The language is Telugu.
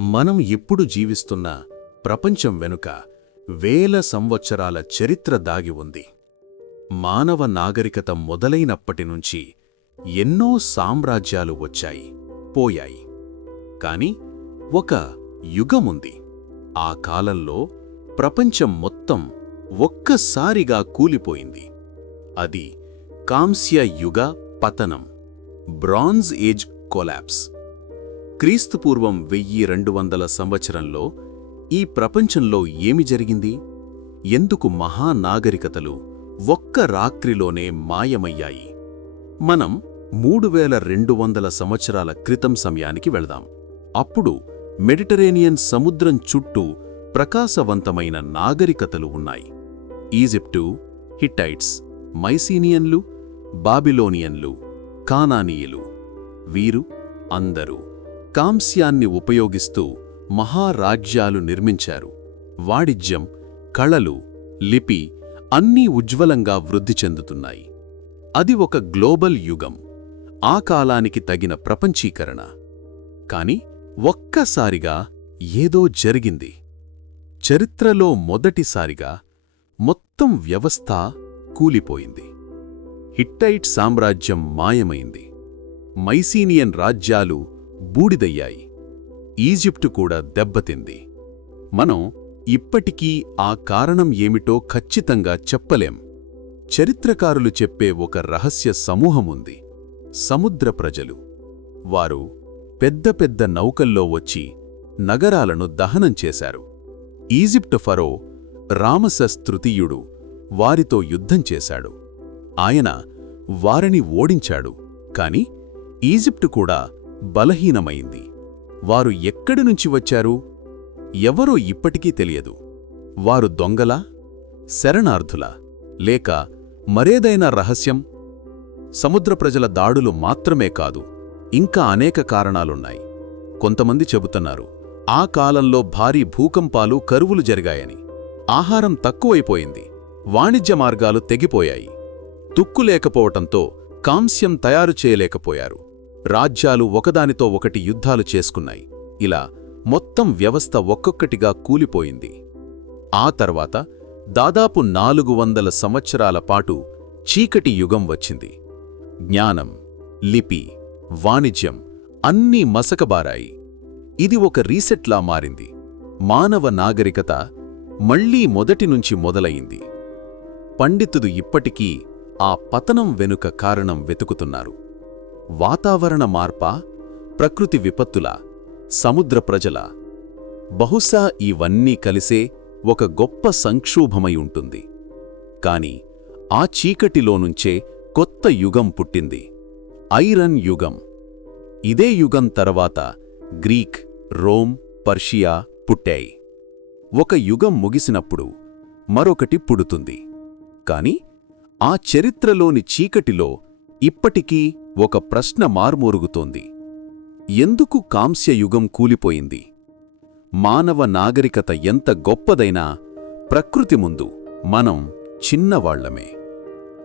మనం ఇప్పుడు జీవిస్తున్న ప్రపంచం వెనుక వేల సంవత్సరాల చరిత్ర దాగి ఉంది. మానవ నాగరికత మొదలైనప్పటి నుంచి ఎన్నో సామ్రాజ్యాలు వచ్చాయి పోయాయి. కాని ఒక యుగముంది. ఆ కాలంలో ప్రపంచం మొత్తం ఒక్కసారిగా కూలిపోయింది. అది కాంస్య యుగ పతనం బ్రాంజ్ ఏజ్ కొలాప్స్. క్రీస్తుపూర్వం వెయ్యి రెండు వందల సంవత్సరంలో ఈ ప్రపంచంలో ఏమి జరిగింది? ఎందుకు మహానాగరికతలు ఒక్క రాత్రిలోనే మాయమయ్యాయి? మనం మూడు వేల రెండు వందల సంవత్సరాల క్రితం సమయానికి వెళదాం. అప్పుడు మెడిటరేనియన్ సముద్రం చుట్టూ ప్రకాశవంతమైన నాగరికతలు ఉన్నాయి. ఈజిప్టు హిట్టైట్స్ మైసీనియన్లు బాబిలోనియన్లు కానానీయులు. వీరు అందరూ కాంస్యాన్ని ఉపయోగిస్తూ మహారాజ్యాలు నిర్మించారు. వాణిజ్యం కళలు లిపి అన్నీ ఉజ్వలంగా వృద్ధి చెందుతున్నాయి. అది ఒక గ్లోబల్ యుగం. ఆ కాలానికి తగిన ప్రపంచీకరణ. కాని ఒక్కసారిగా ఏదో జరిగింది. చరిత్రలో మొదటిసారిగా మొత్తం వ్యవస్థ కూలిపోయింది. హిట్టైట్ సామ్రాజ్యం మాయమైంది. మైసీనియన్ రాజ్యాలు బూడిదయ్యాయి. ఈజిప్టు కూడా దెబ్బతింది మనం ఇప్పటికీ ఆ కారణం ఏమిటో ఖచ్చితంగా చెప్పలేం. చరిత్రకారులు చెప్పే ఒక రహస్య సమూహముంది. సముద్ర ప్రజలు. వారు పెద్ద పెద్ద నౌకల్లో వచ్చి నగరాలను దహనం చేశారు. ఈజిప్టు ఫరో రామసస్ తృతీయుడు వారితో యుద్ధం చేశాడు. ఆయన వారిని ఓడించాడు. కాని ఈజిప్టు కూడా బలహీనమైంది. వారు ఎక్కడి నుంచి వచ్చారు? ఎవరో ఇప్పటికీ తెలియదు. వారు దొంగలా శరణార్థులా లేక మరేదైనా రహస్యం? సముద్ర ప్రజల దాడులు మాత్రమే కాదు ఇంకా అనేక కారణాలున్నాయి. కొంతమంది చెబుతున్నారు ఆ కాలంలో భారీ భూకంపాలు కరువులు జరిగాయని. ఆహారం తక్కువైపోయింది. వాణిజ్య మార్గాలు తెగిపోయాయి. తుక్కు లేకపోవటంతో కాంస్యం తయారు చేయలేకపోయారు. రాజ్యాలు ఒకదానితో ఒకటి యుద్ధాలు చేసుకున్నాయి. ఇలా మొత్తం వ్యవస్థ ఒక్కొక్కటిగా కూలిపోయింది. ఆ తర్వాత దాదాపు నాలుగు వందల సంవత్సరాల పాటు చీకటి యుగం వచ్చింది. జ్ఞానం లిపి వాణిజ్యం అన్నీ మసకబారాయి. ఇది ఒక రీసెట్లా మారింది. మానవ నాగరికత మళ్ళీ మొదటి నుంచి మొదలయింది పండితుడు ఇప్పటికీ ఆ పతనం వెనుక కారణం వెతుకుతున్నారు. వాతావరణ మార్పా? ప్రకృతి విపత్తుల? సముద్ర ప్రజల? బహుశా ఇవన్నీ కలిసే ఒక గొప్ప సంక్షోభమై ఉంటుంది. కాని ఆ చీకటిలోనుంచే కొత్త యుగం పుట్టింది. ఐరన్ యుగం. ఇదే యుగం తర్వాత గ్రీక్ రోమ్ పర్షియా పుట్టాయి. ఒక యుగం ముగిసినప్పుడు మరొకటి పుడుతుంది. కాని ఆ చరిత్రలోని చీకటిలో ఇప్పటికీ ఒక ప్రశ్న మార్మోరుగుతోంది. ఎందుకు కాంస్యయుగం కూలిపోయింది? మానవ నాగరికత ఎంత గొప్పదైనా ప్రకృతి ముందు మనం చిన్నవాళ్ళమే.